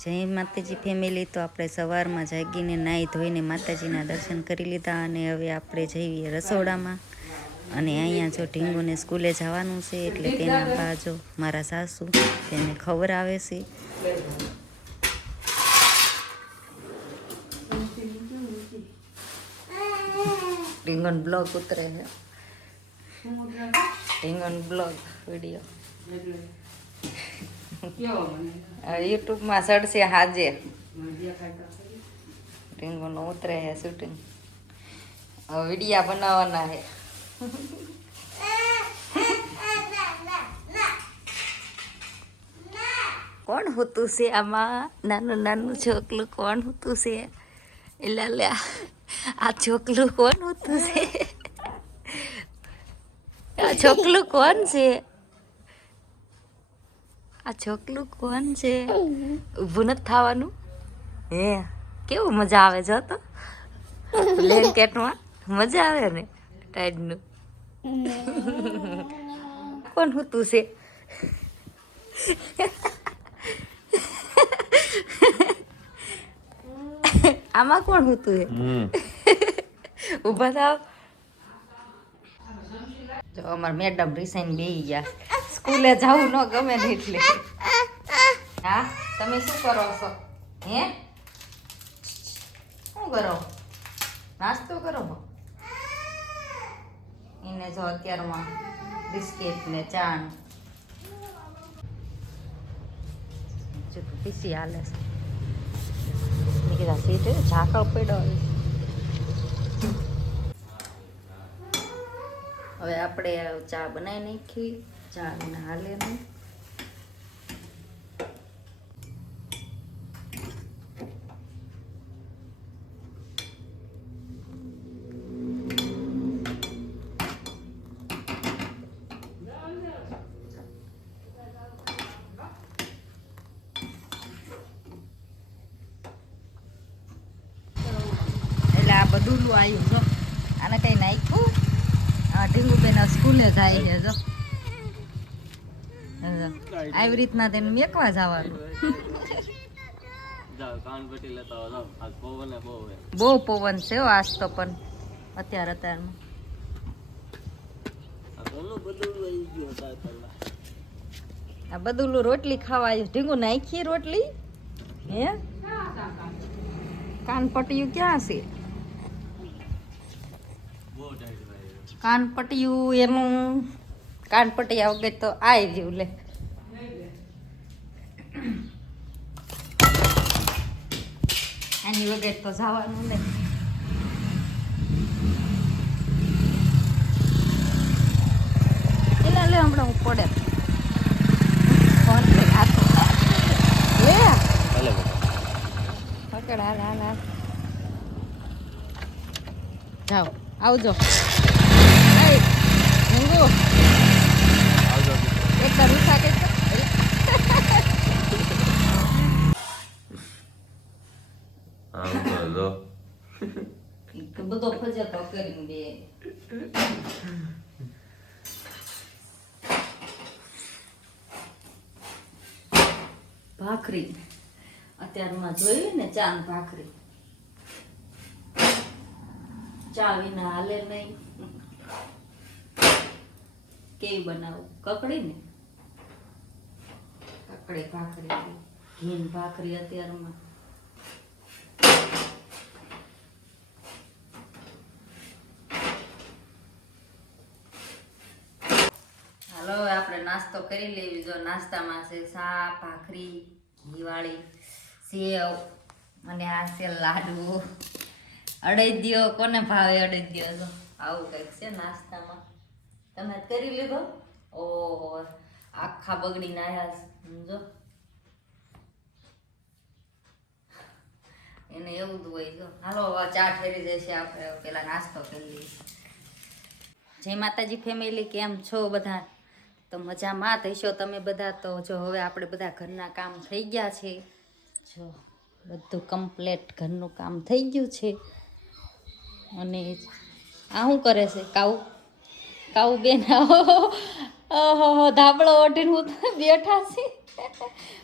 જય માતાજી ફેમિલી તો આપણે સવારમાં જાગીને નાહી ધોઈને માતાજીના દર્શન કરી લીધા અને હવે આપણે જઈએ રસોડામાં. અને અહીંયા જો ઢીંગુને સ્કૂલે જવાનું છે, એટલે તેના બાજુ મારા સાસુ, તેને ખબર આવે છે. ઢીંગણ બ્લોગ ઉતરે છે. ઢીંગણ બ્લોગ વીડિયો યુટ્યુબમાં ચડશે હાજે ઢીંગુનું ઉતરે છે શૂટિંગ હવે વિડીયા બનાવવાના છે કોણ હોતું છે આમાં નાનું નાનું છોકલું કોણ હોતું છે એલા લે આ છોકલું કોણ હોતું છે આ છોકલું કોણ છે આ છોકલું કોણ છે? ઊભું નથી થવાનું? હે? કેવું મજા આવે છે તો? બ્લેન્કેટમાં? મજા આવે ને ટાઈડનું? કોણ હોતું છે? આમાં કોણ હતું છે? ઊભા થાવ જો અમાર મેડમ રિસાઈન બેહી ગયા. સ્કૂલે જવું ન ગમે ને એટલે. હા, તમે શું કરો છો? હે? શું કરો? નાસ્તો કરો એને જો અત્યારમાં બિસ્કિટ ને ચા જો તો પીસી હાલે છે. ઝાકળ પડ્યો હવે આપણે ચા બનાવી નાખી ચા ને હાલે નહીં. એટલે આ બધું આવ્યું છો આને કઈ નાખ્યું? ઢીંગુબેન સ્કૂલે જાય છે જો. આવી રીતના તેને મેકવા જવાનું. બહુ પવન છે હો આજ તો પણ. અત્યારે અત્યારમાં. આ બધું રોટલી ખાવા આવ્યું. ઢીંગુ નાખી રોટલી? હે? કાનપટિયું ક્યાં છે? કાનપટિયું એનું. કાનપટિયા વગર તો આવી જેવું લે. આની વગર તો જવાનું નહીં એલા લે હમણાં હું પડે. ફોન હાથો લે પકડ હાલ હાલ હાલ. જાઓ આવજો એ મંગુ આવજો એક રૂસા કે આવજો ફજતો બે ભાખરી અત્યારમાં જોયું ને ચા ને ભાખરી ચા વિના હાલે નહીં કેવી બનાવું કકડી ને કકડી ભાખરી ઘીન ભાખરી અત્યારમાં હાલો હવે આપણે નાસ્તો કરી લેવી. જો નાસ્તામાં છે સા ભાખરી, ઘીવાળી, સેવ અને આ છે લાડુ. અડદિયો કોને ભાવે અડદિયો જો, આવું કંઈક છે નાસ્તામાં. તમે કરી લીધો ઓહો, આખા બગડીને નાયા. સમજો એને એવું જ હોય, જો. હાલો ચા ઠેરી જશે આપણે. પેલા નાસ્તો કરી લઈએ. જય માતાજી ફેમિલી કેમ છો બધા? તો મજામાં થઈશો તમે બધા? તો જો હવે આપણે બધા ઘરના કામ થઈ ગયા છે. જો બધું કમ્પ્લેટ ઘરનું કામ થઈ ગયું છે. અને આ શું કરે છે? કાઉ? કાઉ બેન ઓહો ધાબળો ઓઢીને હું બેઠા છે.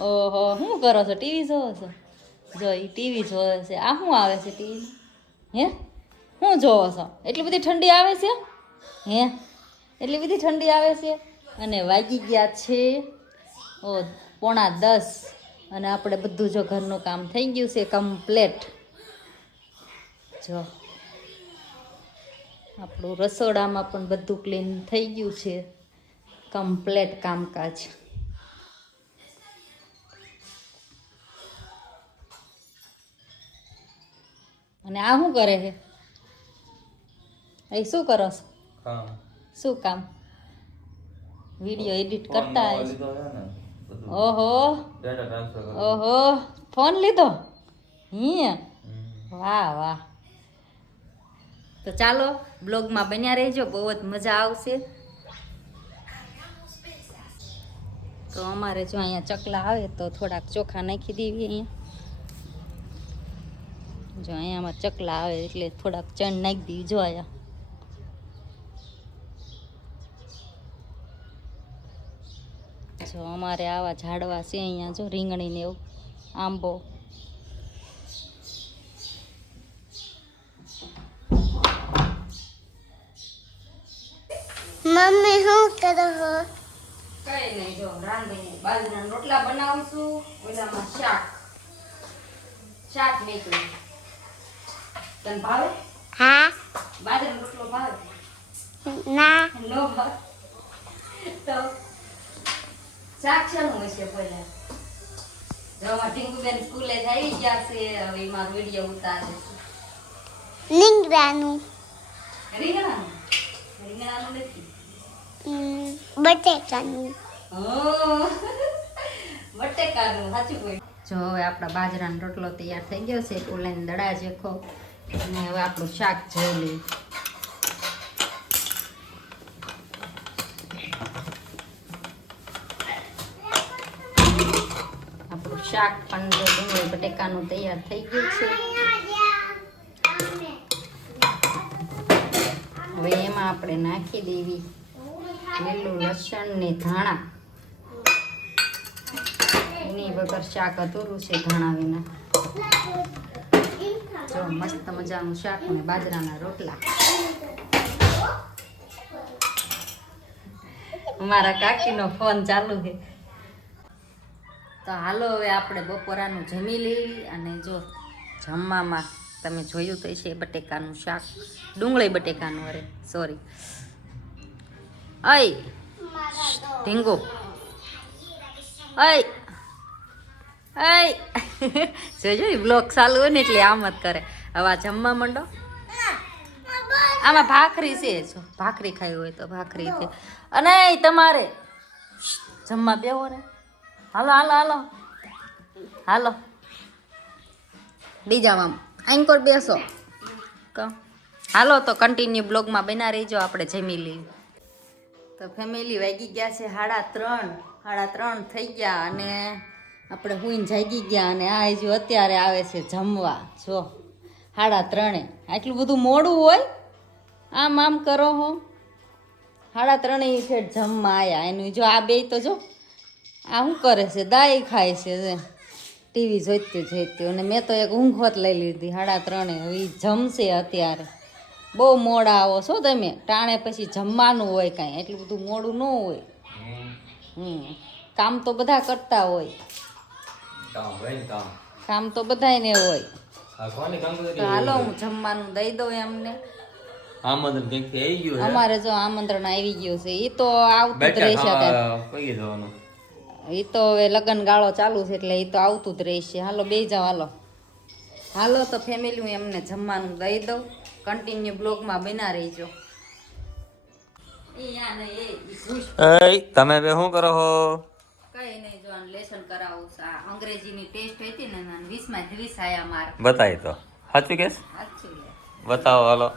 ઓહો, શું કરો છો? ટીવી જોવો છો? જો એ ટીવી જોવે છે. આ શું આવે છે ટીવી? હે? શું જોવો છો? એટલી બધી ઠંડી આવે છે? હે? એટલી બધી ઠંડી આવે છે? અને વાગી ગયા છે ઓ પોણા દસ. અને આપણે બધું જો ઘરનું કામ થઈ ગયું છે કમ્પ્લેટ. જો આપણું રસોડામાં પણ બધું ક્લીન થઈ ગયું છે. કમ્પ્લેટ કામકાજ. અને આ શું કરે છે? એ શું કરો છો? શું કામ? વીડિયો એડિટ કરતા ઓહો. ઓહો. ફોન લીધો? હી. વાહ વાહ. તો ચાલો બ્લોગમાં બન્યા રહેજો બહુ જ મજા આવશે. તો અમારે જો અહીંયા ચકલા આવે તો થોડાક ચોખા નાખી દેવી અહીંયા. જો અહીંયામાં ચકલા આવે એટલે થોડાક ચણ નાખી દેવી જો અહીંયા. જો અમારે આવા ઝાડવા છે અહીંયા જો રીંગણી ને એવું આંબો. મમ્મી શું કરો છો? કઈ નહીં જો રાંધીને બાજરાના રોટલા બનાવીશું ઓલામાં શાક. શાક મેકું તને ભાવે? હા. બાજરાનો રોટલો ભાવે? ના. નો ભાવે? તો શાક શાનું હશે પહેલા જો અમારા ટીંકુબેન સ્કૂલે જઈ ગયા છે હવે એમાં વીડિયો ઉતારે નીંગરાનું રીંગણાનું. રીંગણાનું? નથી. બટેકાનું. બટેકાનું સાચું કોઈ જો હવે આપણા બાજરાનો રોટલો તૈયાર થઈ ગયો છે ફૂલાઈને દડા જેખો. અને હવે આપણું શાક જોઈ લઈએ આપણું શાક પણ જો ડુંગળી, બટેકાનું તૈયાર થઈ ગયું છે. હવે એમાં આપણે નાખી દેવી લીલું લસણ ને ધાણા. એની વગર શાક અધૂરું છે ધાણા વિના. જો મસ્ત મજાનું શાક ને બાજરાના રોટલા. મારા કાકીનો ફોન ચાલુ છે. તો હાલો હવે આપણે બપોરાનું જમી લઈ અને જો જમવામાં તમે જોયું તો છે બટેકાનું શાક. ડુંગળી બટેકાનું અરે સોરી અય, ઢીંગો. અય અય. જોજો બ્લોક ચાલુ હોય ને એટલે આમ જ કરે. હવે જમવા માંડો. આમાં ભાખરી છે જો. ભાખરી ખાવી હોય તો ભાખરી છે. અને તમારે જમવા બેવો ને. હાલો હાલો હાલો. હાલો. બીજામાં આંકોર બેસો. હાલો તો કન્ટિન્યુ બ્લોગમાં બના રહીજો આપણે જમી લઈએ. તો ફેમિલી વાગી ગયા છે સાડા ત્રણ. સાડા ત્રણ થઈ ગયા અને આપણે હુઈને જાગી ગયા અને આ હજુ અત્યારે આવે છે જમવા. જો સાડા ત્રણે. આટલું બધું મોડું હોય? આમ આમ કરો હો. સાડા ત્રણે ફેર જમવા આવ્યા એનું જો આ બે તો જો આ શું કરે છે? દાઈ ખાય છે ટીવી જોઈતું જોઈતું. અને મેં તો એક ઊંઘવત લઈ લીધી સાડા ત્રણે. હવે જમશે અત્યારે. બહુ મોડા આવો છો તમે? ટાણે પછી જમવાનું હોય કાંઈ. એટલું બધું મોડું ન હોય. હમ. કામ તો બધા કરતા હોય. કામ તો કામ. ને તો બધાયને હોય. હાલો હું જમવાનું દઈ દઉં એમને. આમંત્રણ આવી ગયું અમારે જો આમંત્રણ આવી ગયું છે. એ તો આવતું જ બેઠા રહેશે કાંઈ. ખાવા કઈ જવાનું એ તો હવે લગ્ન ગાળો ચાલુ છે એટલે એ તો આવતું જ રહેશે. હાલો બે જાઓ હાલો. હાલો તો ફેમિલી હું એમને જમવાનું દઈ દઉં. કન્ટિન્યુ બ્લોગમાં બના રહીજો. તમે બે શું કરો છો કઈ નહીં જો લેસન કરાવું છું. અંગ્રેજીની ટેસ્ટ હતી ને વીસમાં વીસ આયા માર બતાવી તો. સાચું કેસ? સાચું બતાવો હાલો.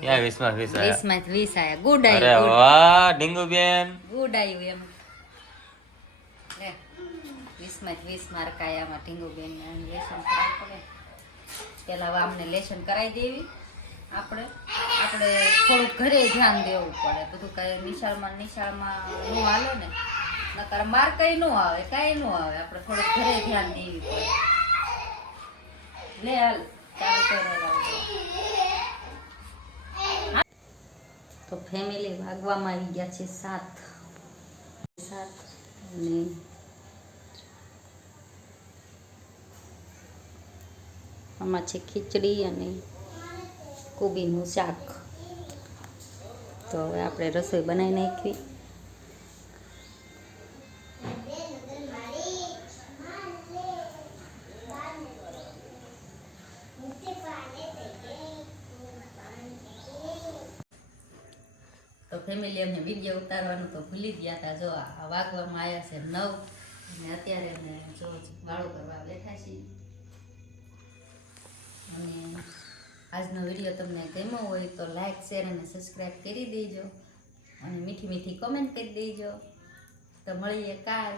ક્યાં વીસમાં વીસ આયા? વીસમાં વીસ આયા. ગુડ અરે આવ્યું વાહ ડીંગુ બેન ગુડ આવ્યું એમ. વીસમાં વીસ માર્ક આયામાં ટીંગુબેન લેસન કરાવવું પડે. વામને લેસન કરાવી દેવી. આપણે આપણે થોડુંક ઘરે ધ્યાન દેવું પડે. બધું કાંઈ નિશાળમાં નિશાળમાં નું હાલે ને. નકર માર કઈ નો આવે, કાંઈ નો આવે. આપણે થોડુંક ઘરે ધ્યાન દેવી પડે. લે હાલ, ચાલુ તો ફેમિલી વાગવામાં આવી ગયા છે સાત. સાત અને આમાં છે ખીચડી અને કોબીનું શાક. તો હવે આપણે રસોઈ બનાવી નાખવી. તો ફેમિલી અમને વીડિયો ઉતારવાનું તો ભૂલી ગયા હતા. જો આ વાગવામાં આવ્યા છે નવ અને અત્યારે અમે જો વાળું કરવા બેઠા છીએ. અને આજનો વીડિયો તમને ગમ્યો હોય તો લાઈક શેર અને સબસ્ક્રાઈબ કરી દેજો. અને મીઠી મીઠી કોમેન્ટ કરી દેજો. તો મળીએ કાલ.